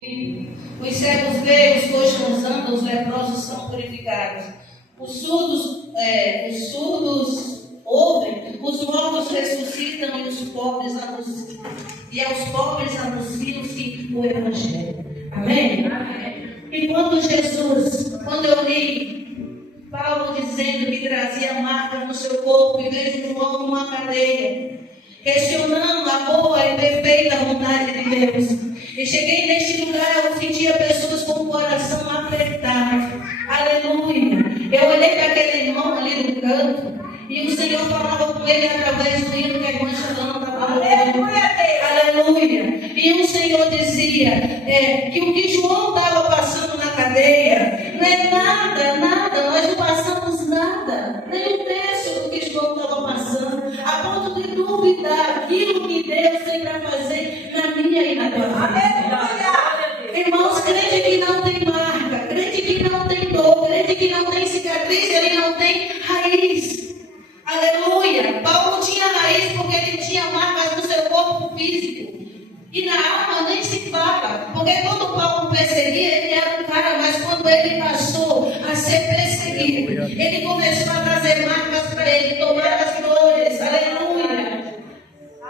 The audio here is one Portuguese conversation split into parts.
Os cegos veem, os coxos andam, os leprosos são purificados. Os surdos ouvem, os mortos ressuscitam e aos pobres anunciam-se o Evangelho. Amém? E quando eu li Paulo dizendo que trazia marca no seu corpo e vejo João numa cadeia, questionando a boa e perfeita vontade de Deus. E cheguei neste lugar, eu sentia pessoas com o coração apertado. Aleluia. Eu olhei para aquele irmão ali no canto e o Senhor falava com ele através do hino que a irmã Xalana estava falando. Aleluia. E o Senhor dizia que o que João estava passando na cadeia não é nada, nós não passamos nada, nem um terço do que João estava passando, a ponto de duvidar aquilo que Deus tem para fazer na minha e na tua vida. Irmãos, crente que não tem marca, crente que não tem dor, crente que não tem cicatriz, ele não tem raiz. Aleluia. Paulo tinha raiz porque ele tinha marcas no seu corpo físico. E na alma nem se fala, porque quando Paulo perseguia, ele era um cara, mas quando ele passou a ser perseguido, ele começou a trazer marcas para ele, tomar as dores, aleluia,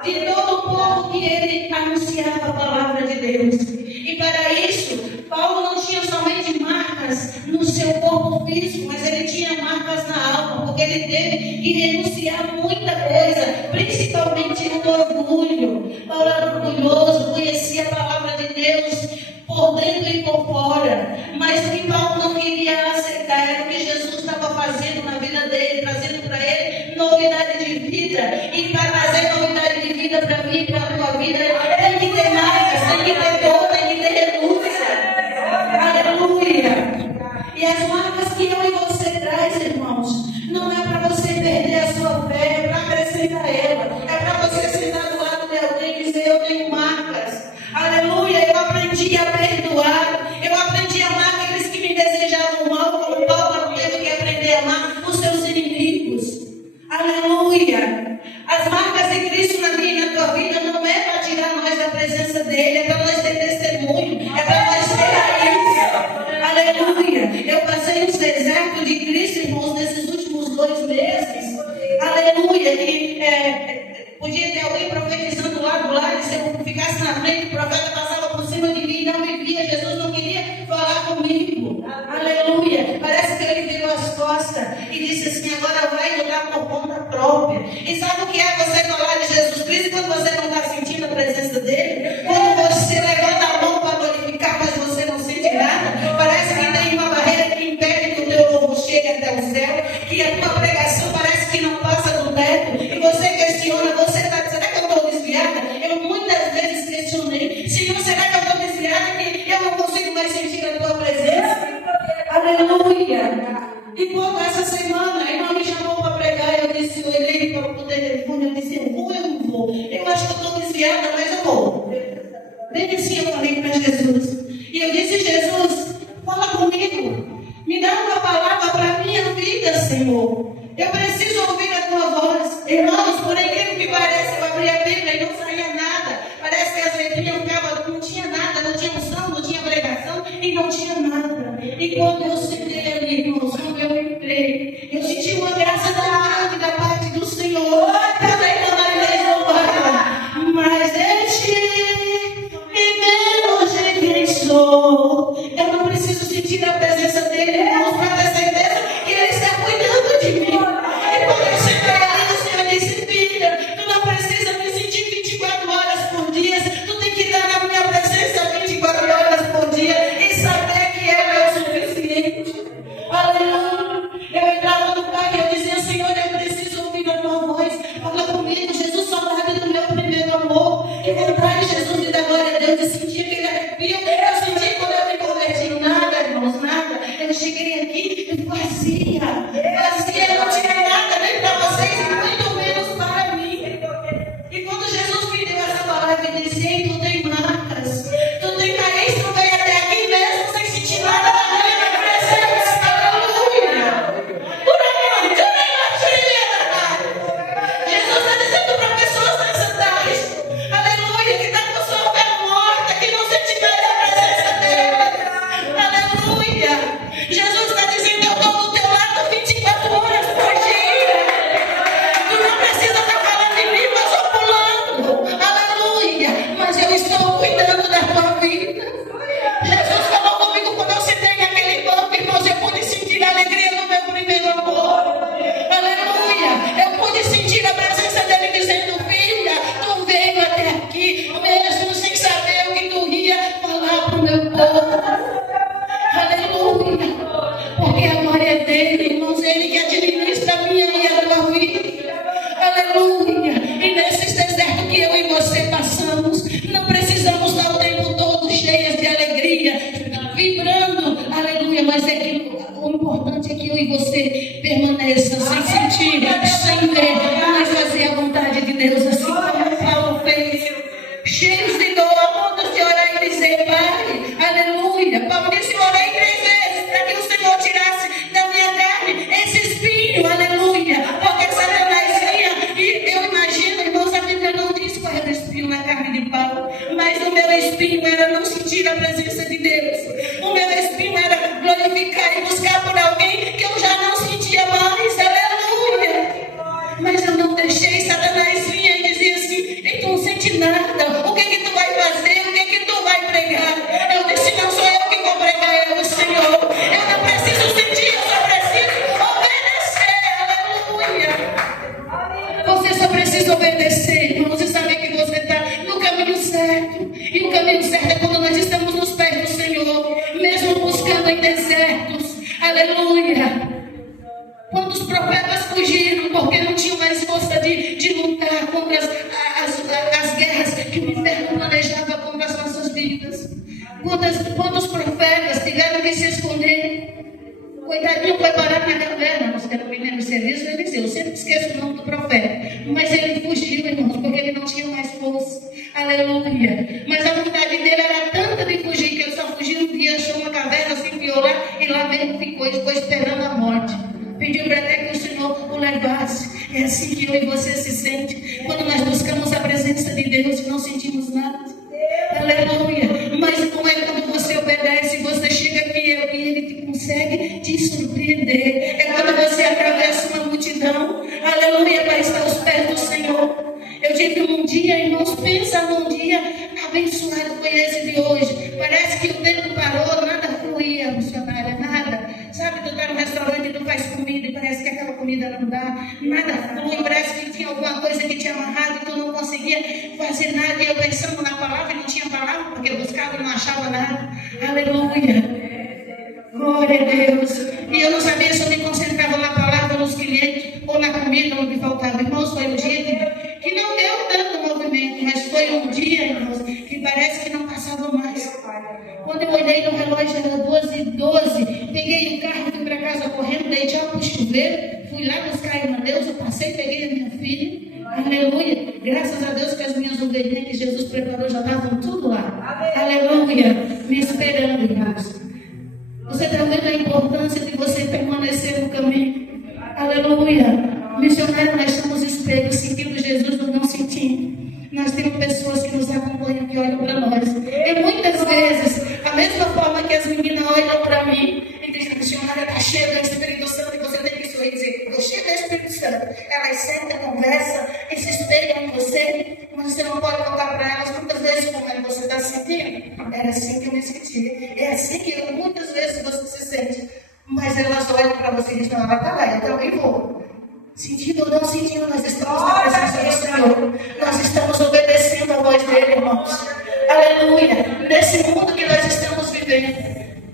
de todo o povo que ele anunciava a palavra de Deus. E para isso, Paulo não tinha somente marcas no seu corpo físico, mas ele tinha marcas na alma, porque ele teve que renunciar muita coisa, principalmente no orgulho. Paulo era orgulhoso, conhecia a palavra de Deus por dentro e por fora, mas o que Paulo não queria aceitar era o que Jesus estava fazendo na vida dele, trazendo para ele novidade de vida. E para trazer novidade de vida para mim e para a tua vida, tem que ter marcas, tem que ter dor, tem que ter renúncia. Aleluia. E as marcas que eu e você traz, irmãos, não é para você perder a sua fé, é para acrescentar ela, é para você sentar do lado de alguém e dizer: eu tenho marcas. Aleluia. Eu aprendi a perdoar, eu aprendi a amar aqueles que me desejavam mal, como Paulo teve que aprender a amar os seus inimigos. Aleluia. As marcas de Cristo na minha e na tua vida não é para tirar nós da presença dele, é para nós ter testemunho, é para nós ter raiz. Aleluia. Eu passei nos desertos de Cristo, irmãos, nesses últimos 2 meses. Aleluia. E podia ter alguém profetizando lá do lado, e se eu ficasse na frente, o profeta passava por cima de mim e não me via. Jesus não queria falar comigo. Aleluia. Parece que ele virou as costas e disse assim: agora vai lutar por conta própria. E sabe o que é você falar de Jesus Cristo quando você não está sentindo a presença dele? Quando você levanta a mão para glorificar, mas você não sente nada. Parece que tem uma barreira que impede que o teu louvor chegue até o céu, que a tua pregação parece que não passa do teto. E você questiona, será que eu estou desviada? Eu muitas vezes questionei: Senhor, será que eu estou desviada que eu não consigo mais sentir a tua presença? Aleluia. E quando essa semana a irmã me chamou para pregar, eu disse: eu olhei para o telefone, eu disse: eu vou, eu não vou. Eu acho que eu estou desviada, mas eu vou. Bem assim eu falei para Jesus. E eu disse: Jesus, fala comigo. Me dá uma palavra para a minha vida, Senhor. Eu preciso ouvir a tua voz. Irmãos, por incrível que pareça, eu abri a Bíblia e não saía nada. Parece que as letrinhas não tinha nada, não tinha unção, não tinha pregação e não tinha nada. E quando eu sentei ali, irmãos, quando eu entrei, eu senti uma graça grande da parte do Senhor. Cada irmã vez eu falo: mas deixe e menos de quem sou. Eu não preciso sentir a presença dele, irmãos, para ter certeza que ele está cuidando de mim. E quando eu cheguei ali, o Senhor disse: filha, tu não precisa me sentir 24 horas por dia, tu tem que estar na minha presença 24 horas por dia e saber que ele é o suficiente. Aleluia. Eu entrava no carro e eu dizia: Senhor, eu preciso ouvir a tua voz. Fala comigo, Jesus, saudade do meu primeiro amor. Que vontade, Jesus, de dar glória a Deus, e sentir aquele arrepio. Eu senti quando eu me converti. Nada, irmãos, nada. aleluia, vibrando, aleluia, mas é que o importante é que eu e você permaneça sem sentir, sem ver, mas fazer a vontade de Deus, assim como Paulo fez, cheios de dor, a ponto de orar e dizer, Pai, aleluia. Paulo disse, orei 3 vezes para que o Senhor tirasse da minha carne esse espinho, aleluia, porque Satanás vinha, e eu imagino, irmãos, a Bíblia não diz qual era o espinho na carne de Paulo, mas o meu espinho era não sentir a presença de Deus, o meu espinho era glorificar e buscar por alguém que eu já não sentia mais, aleluia. Mas eu não deixei. Satanás vinha e dizia assim, e tu não sente nada, o que tu vai fazer, o que tu vai pregar? Eu disse, não sou eu que vou pregar, é o Senhor. Eu não preciso sentir, eu só preciso obedecer, aleluia. Você só precisa obedecer, irmãos, e saber que você está no caminho certo. E o caminho certo é quando nós estamos nos pés do Senhor, mesmo buscando em desertos, aleluia. Quando os profetas fugiram, porque não tinham mais força de lutar contra as guerras que o inferno planejava contra as nossas vidas. Quando os profetas tiveram que se esconder, coitadinho foi parar na caverna. Você não me lembra serviço, eu sempre esqueço o nome do profeta. Mas ele fugiu, irmãos, porque ele não tinha mais força. Aleluia. Mas a vontade dele era tanta de fugir, que ele só fugiu um dia, achou uma caverna, se enfiou lá, e lá dentro ficou esperando a morte. Pediu para até que o Senhor o levasse. É assim que eu e você se sente quando nós buscamos a presença de Deus e não sentimos nada. Aleluia. Mas não é quando você obedece e você chega aqui e Ele consegue te surpreender. É quando você atravessa uma multidão, aleluia, para estar aos pés do Senhor. Eu tive um dia, irmãos, pensa num dia abençoado foi esse de hoje. Parece que o tempo parou, nada fluía, missionária, nada. Sabe, tu está no restaurante e tu faz comida e parece que aquela comida não dá, nada flui, parece que tinha alguma coisa que te amarrado e tu não conseguia fazer nada. E eu pensando na palavra e não tinha palavra, porque eu buscava e não achava nada. Aleluia. Glória a Deus. E eu não sabia se eu me concentrava na palavra, nos clientes, ou na comida, no que faltava. Irmãos, foi um dia que não deu tanto movimento, mas foi um dia, irmãos, que parece que não passava mais. Quando eu olhei no relógio, era 12h12, peguei o carro e fui para casa correndo, dei tchau pro chuveiro, fui lá buscar a irmã Deus, eu passei, peguei a minha filha, aleluia, graças a Deus que as minhas ovelhinhas que Jesus preparou já estavam tudo lá, aleluia, me esperando, irmãos. Você está vendo a importância de você permanecer no caminho, aleluia. Missionário, nós estamos espelhos, sentindo Jesus, nós não sentimos. Nós temos pessoas que nos acompanham, que olham para nós. E muitas vezes, a mesma forma que as meninas olham para mim e dizem, missionária, está cheia do Espírito Santo, e você tem que sorrir e dizer, estou cheia do Espírito Santo. Elas sentam, conversam e se espelham em você, mas você não pode contar para elas muitas vezes como é que você está se sentindo. Era assim que eu me senti. É assim que muitas vezes você se sente. Mas elas olham para você e dizem, não, ela está lá, eu também vou. Sentindo ou não sentindo, nós estamos na presença do Senhor. Nós estamos obedecendo a voz dele, irmãos. Aleluia. Nesse mundo que nós estamos vivendo.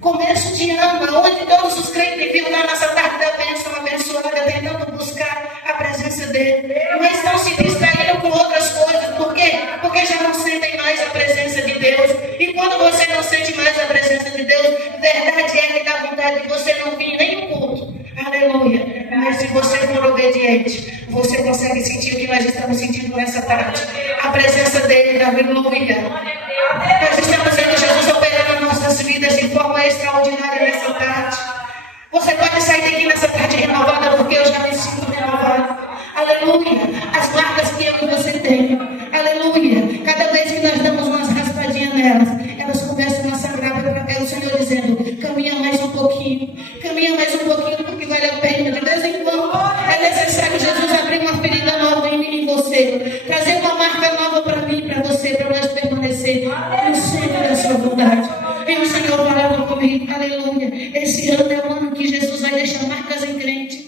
Começo de ano, onde todos os crentes deviam estar nessa tarde da bênção abençoada, tentando buscar a presença dele. Mas estão se distraindo com outras coisas. Por quê? Porque já não sentem mais a presença de Deus. E quando você não sente mais a presença de Deus, verdade é que dá vontade de você não vir nem no culto. Aleluia. Mas se você for obediente, você consegue sentir o que nós estamos sentindo nessa tarde. A presença dele, aleluia. Nós estamos vendo Jesus operando nossas vidas de forma extraordinária nessa tarde. Você pode sair daqui nessa tarde renovada, porque eu já me sinto renovado. Aleluia. As marcas que eu e você tem. Aleluia. Cada vez que nós damos umas raspadinhas nelas, elas começam a sangrar. É o Senhor dizendo, caminha mais um pouquinho. Caminha mais um pouquinho, porque vale a pena. De vez em quando é necessário Jesus abrir uma ferida nova em mim e em você. Trazer uma marca nova para mim e para você, para nós permanecer no centro da sua vontade. E o Senhor falava comigo, aleluia. Esse ano é o ano que Jesus vai deixar marcas em crente.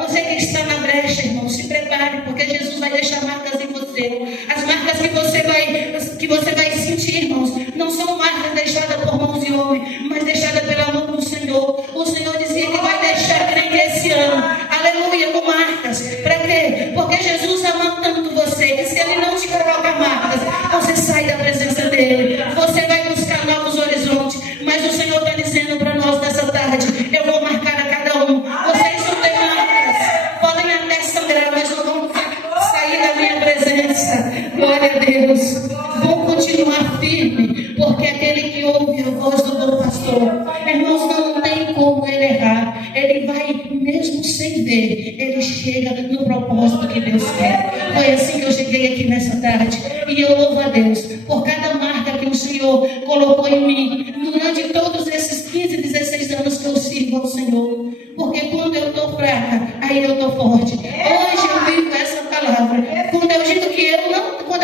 Você que está na brecha, irmão, se prepare, porque Jesus vai deixar marcas em você. As marcas que você vai sentir, irmãos, não são marcas deixadas por mãos de homem, mas deixadas pela mão do Senhor. O Senhor dizia que vai deixar crente esse ano, aleluia, com marcas. Para quê? Porque Jesus ama tanto você, que se Ele não te coloca marcas, você sai da presença dele. Você vai buscar novos horizontes, Mas o Senhor está dizendo para nós nessa tarde: eu vou marcar a cada um. Vocês não têm marcas, podem até sangrar, mas não vão sair da minha presença. Glória a Deus. Vão continuar firme, porque aquele que ouve a voz do bom pastor, irmãos, não tem como ele errar. Ele vai, mesmo sem ver, ele chega no propósito que Deus quer. Foi assim que eu cheguei aqui nessa tarde. E eu louvo a Deus por cada marca que o Senhor colocou em mim durante todos esses 15, 16 anos que eu sirvo ao Senhor. Porque quando eu estou fraca, aí eu estou forte. Hoje eu vivo essa palavra. Quando eu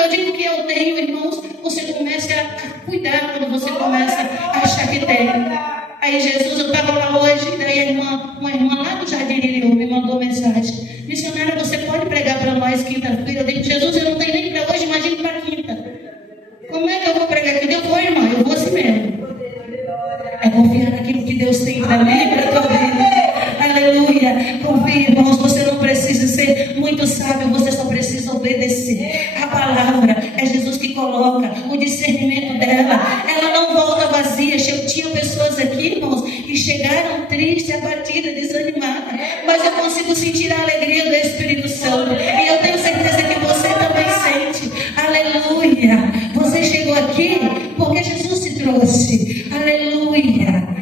digo que eu tenho, irmãos, você começa a cuidar quando você começa a achar que tem. Aí Jesus, eu estava lá hoje, daí uma irmã lá do Jardim Iriú me mandou mensagem: missionária, você pode pregar para nós quinta-feira? Eu digo: Jesus, eu não tenho nem para hoje, imagine para quinta. Como é que eu vou pregar aqui? Eu vou, irmã, eu vou assim mesmo. É confiar naquilo que Deus tem para mim e para a tua vida. Aleluia. Confie, irmãos, você não precisa ser muito sábio, você só precisa obedecer. A palavra é Jesus que coloca o discernimento dela. Ela não volta vazia. Eu tinha pessoas aqui, irmãos, que chegaram tristes, abatidas, desanimadas, mas eu consigo sentir a alegria do Espírito Santo. E eu tenho certeza que você também sente. Aleluia. Você chegou aqui porque Jesus te trouxe. Aleluia.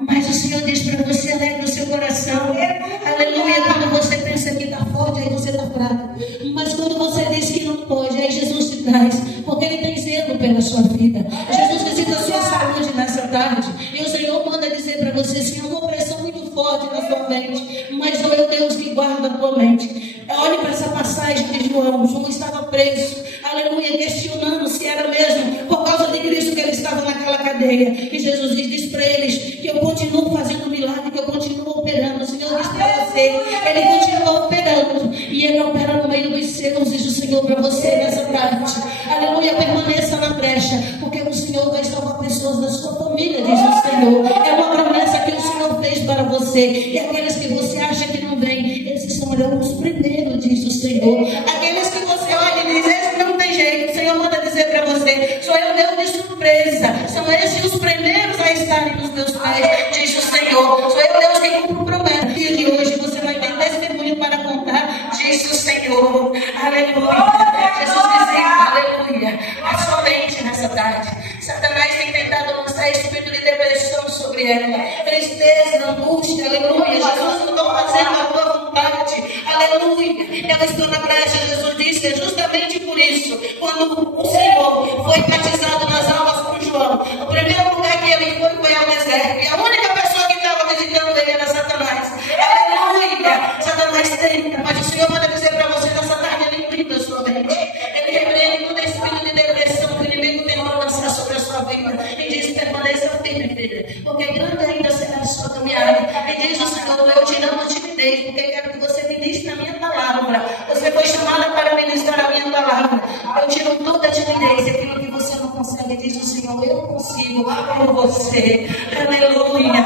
Mas o Senhor diz para você: alegre o seu coração. Aleluia. Quando você pensa que está forte, aí você está fraco. Mas quando você diz que não pode, aí Jesus te traz, porque Ele tem zelo pela sua vida. Jesus visita a sua saúde nessa tarde. E o Senhor manda dizer para você assim: uma opressão muito forte na sua mente, mas não é o Deus que guarda a tua mente. Olhe para essa passagem de João. João estava preso, aleluia, questionando se era mesmo por causa de Cristo que ele estava naquela cadeia. E Jesus diz para eles que eu continuo fazendo milagre, que eu continuo operando. O Senhor diz para você: Ele continua operando, e Ele opera no meio dos seus. Diz o Senhor para você nessa tarde: aleluia, permaneça na brecha, porque o Senhor vai salvar pessoas da sua família, diz o Senhor. É uma promessa que o Senhor fez para você. E aqueles que você acha que não vêm, esses serão os primeiros, diz o Senhor. Aqueles que você olha e diz: esse não tem jeito, o Senhor manda dizer para você: sou eu, Deus de surpresa. São esses os primeiros a estarem nos meus pés, diz o Senhor. Sou eu, Deus, que cumpro promessa. No dia de hoje você vai ter testemunho para contar, diz o Senhor. Aleluia. Jesus dizendo: aleluia. A sua mente nessa tarde, Satanás tem tentado lançar espírito de depressão sobre ela, tristeza, angústia. Aleluia. Jesus não está fazendo a tua vontade. Aleluia. Ela está na brecha. Jesus disse: é justamente por isso, quando o Senhor foi batizado nas águas com João, o primeiro lugar que ele foi ao deserto, e a única pessoa que estava visitando ele era Satanás. Aleluia. Satanás tenta, mas o Senhor manda dizer para você nessa tarde: ele brinda a sua mente. Ele repreende todo espírito de depressão que o inimigo tentou lançar sobre a sua vida. E diz: permaneça firme, filha, porque grande ainda será a sua caminhada. E diz o Senhor: eu te amo a timidez, porque quero que você ministre a minha palavra. Você foi chamada para ministrar a minha palavra. Eu tiro toda a timidez, e aquilo que você não consegue, diz o Senhor, eu consigo por você. Aleluia.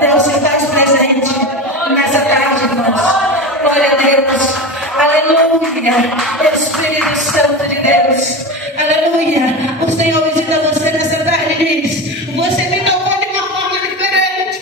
Deus se faz presente nessa tarde, irmãos. Glória a Deus. Aleluia. Espírito Santo de Deus. Aleluia. O Senhor visita você nessa tarde e diz: você me tocou de uma forma diferente.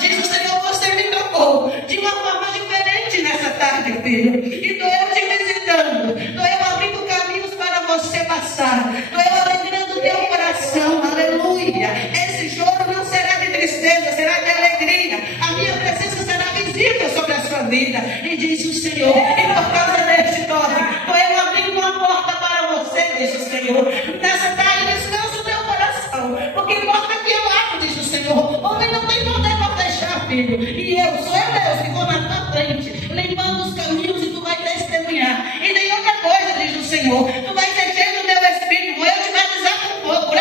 Diz o Senhor: você me tocou de uma forma diferente nessa tarde, filho. E estou eu te visitando. Estou eu abrindo caminhos para você passar. Estou eu alegrando o teu coração. Aleluia. Esse choro não será de tristeza, será de alegria. A minha presença será visível sobre a sua vida. E diz o Senhor: e por causa deste toque, estou eu abrindo uma porta para você, diz o Senhor. Nessa tarde descansa o teu coração, porque importa que eu abro, diz o Senhor. Homem não tem poder para fechar, filho. E eu sou Deus que vou na tua frente, limpando os caminhos, e tu vai testemunhar. E nem outra coisa, diz o Senhor: tu vai ser cheio do meu Espírito, vou eu te batizar com fogo. Vou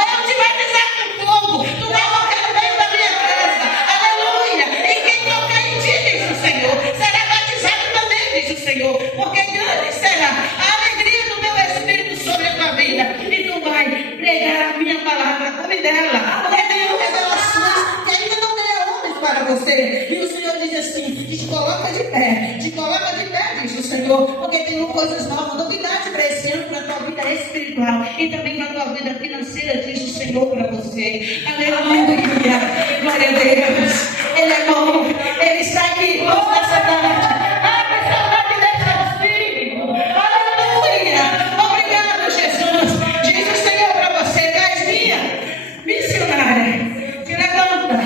eu te batizar com fogo. Tu vai colocar no meio da minha casa. Aleluia. E quem tocar em ti, diz o Senhor, será batizado também, diz o Senhor. Porque grande será a alegria do meu Espírito sobre a tua vida. E tu vai pregar a minha palavra, come dela. Porque tem revelações que ainda não tem homens para você. E o Senhor diz assim: te coloca de pé, diz o Senhor, porque tem coisas novas, novidade para esse ano, para a tua vida. vida espiritual e também na tua vida financeira, diz o Senhor para você. Aleluia. Glória a Deus. Ele é bom. Ele está aqui nessa tarde. Abre saudade dessa filha. Aleluia. Obrigado, Jesus. Diz o Senhor para você, Gaisminha, missionária, te levanta.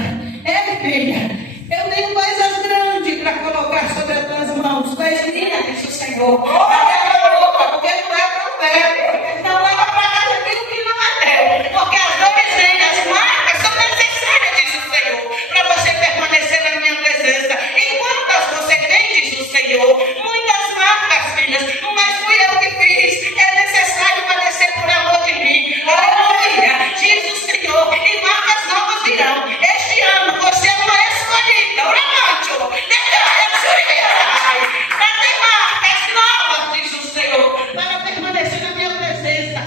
Filha, eu tenho coisas grandes para colocar sobre as tuas mãos. Gaisminha, diz o Senhor. Porque não é profeta. Não leva para casa aquilo que não é teu. Porque as dores vêm, as marcas são necessárias, diz o Senhor, para você permanecer na minha presença. E quantas você tem, diz o Senhor? Muitas marcas, filhas, mas fui eu que fiz. É necessário padecer por amor de mim. Aleluia, diz o Senhor. E marcas novas virão. Este ano você é uma escolhida. Oramancho, para ter marcas novas, diz o Senhor, para permanecer na minha presença.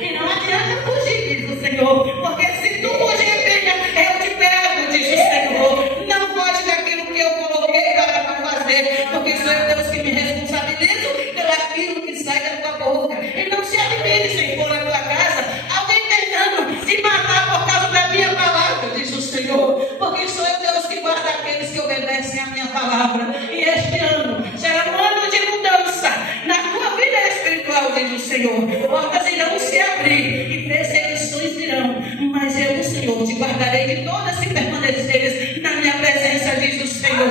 E não adianta fugir, diz o Senhor, porque se tu fugir, filha, eu te pego, diz o Senhor. Não foge daquilo que eu coloquei para fazer, porque sou eu Deus que me responsabilizo pelaquilo que sai da tua boca. E não se admire se for na tua casa alguém tentando te matar por causa da minha palavra, diz o Senhor, porque sou eu Deus que guarda aqueles que obedecem à minha palavra. E este ano será um ano de mudança na tua vida espiritual, diz o Senhor. Portas irão se abrir e perseguições virão, mas eu, o Senhor, te guardarei de todas se permaneceres na minha presença, diz o Senhor.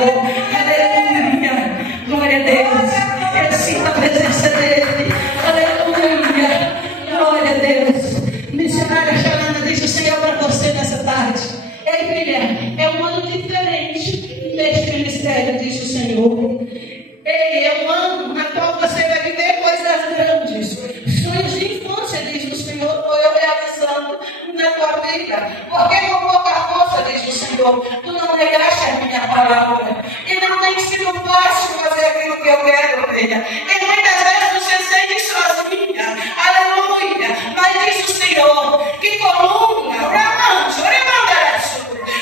Aleluia, glória a Deus. Eu sinto a presença dele. Aleluia, glória a Deus. Missionária Xalana, diz o Senhor para você nessa tarde. Ei, filha, é um ano diferente neste ministério, diz o Senhor. Ei, é um ano na qual você vai viver coisas grandes. Sonhos de infância, diz o Senhor, estou eu realizando na tua vida. Porque com pouca força, diz o Senhor, tu não negaste a minha palavra. E não tem sido fácil fazer aquilo que eu quero, filha. E muitas vezes você sente sozinha. Aleluia. Mas diz o Senhor, que coluna,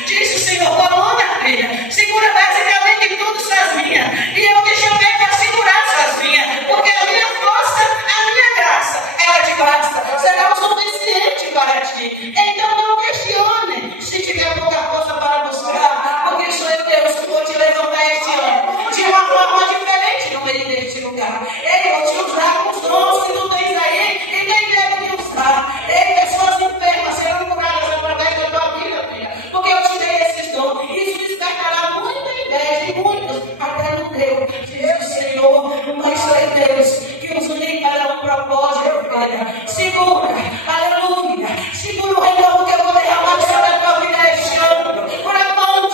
diz o Senhor, coluna, filha, segura basicamente tudo sozinha. E eu te chamei para segurar sozinha, porque a minha força, a minha graça, ela te basta, será o suficiente para ti. Então não questione se tiver pouca força para buscar, porque sou eu Deus que vou te levantar este ano de uma forma diferente no meio deste lugar. Eu vou te usar com os dons que tu tens aí e quem deve me usar. Pessoas enfermas serão curadas através da tua vida, filha, porque eu te dei esses dons. Isso despertará muita inveja de muitos, até no teu, diz o Senhor. Mas sou Deus que os une para um propósito, filha. Segura, aleluia. Segura o renovo que eu vou derramar sobre a tua vida este ano. Por amante,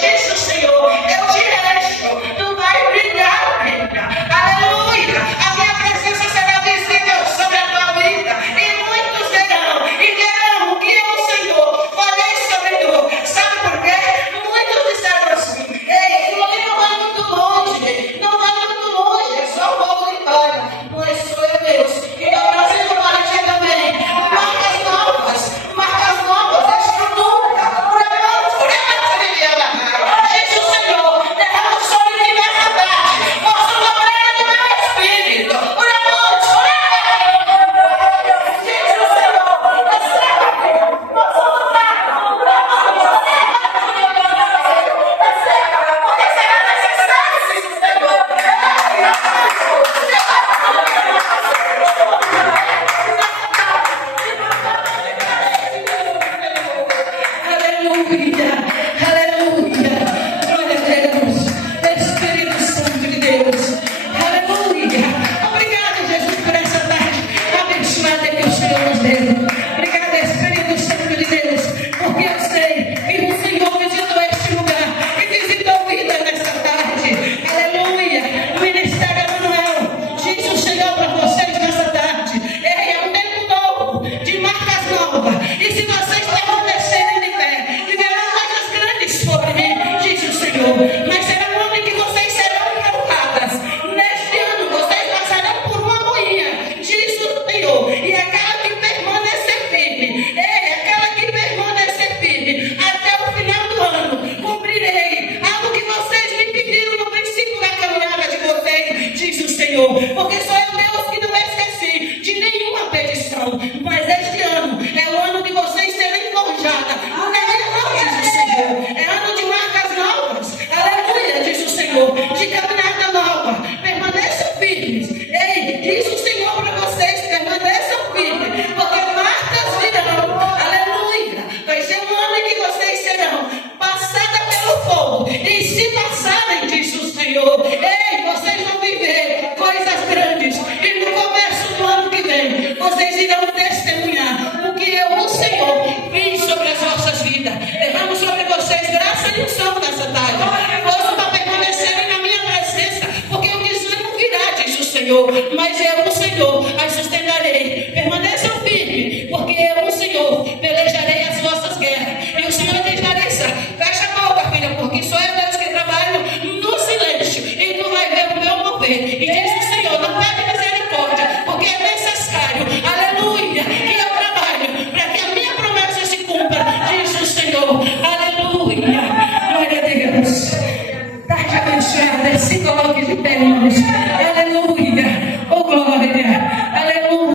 diz o Senhor, eu te deixo, tu vai brilhar, filha. Aleluia. A minha presença será visível sobre a tua vida. E muitos verão e verão que eu, Senhor, falei sobre tu. Sabe por quê? Muitos disseram assim: ei, tu não vai muito longe, não vai muito longe, é só um pouco de palha. Mas sou eu situação, mas este ano é o ano de vocês serem forjadas. Não é não, diz o Senhor. É ano de marcas novas. Aleluia, diz o Senhor. De caminhada nova. Permaneçam firmes. Ei, diz o Senhor para vocês, permaneçam firmes, porque marcas virão. Aleluia. Vai ser um ano em que vocês serão passadas pelo fogo. E se passarem, diz o Senhor, ei, vocês vão viver coisas grandes. E no começo do ano que vem, vocês irão testemunhar o que eu, o Senhor, fiz sobre as vossas vidas. Derramo sobre vocês graça e unção nessa tarde. Força para permanecerem na minha presença, porque o desânimo virá, diz o Senhor. Mas eu, o Senhor, as sustentarei. Permaneçam firmes, porque eu, o Senhor, pelejarei as vossas guerras. E o Senhor diz, Larissa, fecha a boca, filha, porque sou eu Deus que trabalho no silêncio. E tu vai ver o meu mover. E diz o Senhor, não pede misericórdia, porque é necessário, aleluia, que eu trabalho para que a minha promessa se cumpra, diz o Senhor. Aleluia, glória a Deus. Tarde abençoada, se coloque de pé, irmãos.